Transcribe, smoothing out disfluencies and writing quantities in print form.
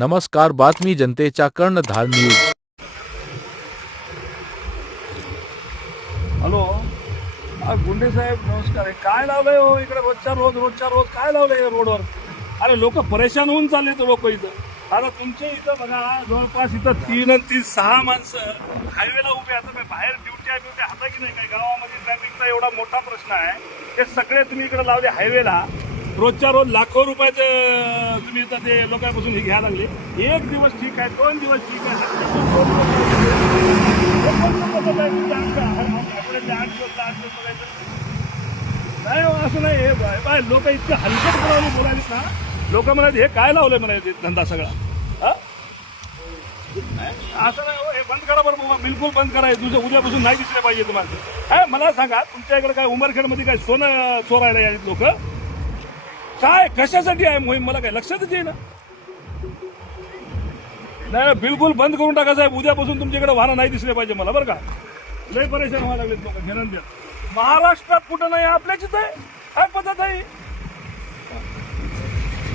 नमस्कार, बातमी जनतेच्या कर्णधार न्यूज. हॅलो. गुंडे साहेब नमस्कार. काय लावलंय हो इकडे रोजच्या रोज काय लावलंय रोडवर? अरे लोक परेशान होऊन चालले तर लोक इथं. आता तुमच्या इथं बघा जवळपास इथं 3 आणि 3 6 माणसं हायवेला उभे. आता मी बाहेर ड्युटी हाता की नाही काय गावामध्ये ट्रॅफिकचा एवढा मोठा प्रश्न आहे. ते सगळे तुम्ही इकडे लावले हायवेला. रोजच्या रोज लाखो रुपयाचं तुम्ही इथं ते लोकांपासून हे घ्यायला लागले. एक दिवस ठीक आहे, 2 दिवस ठीक आहे, नाही हो, असं नाही. हे बाय लोक इतकं हलकटपणाने बोलायलेत ना. लोक म्हणाले हे काय लावलंय म्हणायचे धंदा सगळा. असं नाही हो, हे बंद करा बरं बाबा, बिलकुल बंद करा. तुझं उद्यापासून नाही दिसले पाहिजे तुम्हाला. काय मला सांगा, तुमच्या इकडे काय उमरखेडमध्ये काय सोनं चोरायला यायचे लोक? काय कशासाठी आहे मोहीम मला काय लक्षातच येईना. नाही बिलकुल बंद करून टाका साहेब. उद्यापासून तुमच्याकडे वाहनं नाही दिसले पाहिजे मला बरं का. लय परेशान व्हायला लागलेत लोक घेणं. महाराष्ट्रात कुठं नाही, आपल्याचीच आहे. काय पद्धत आहे?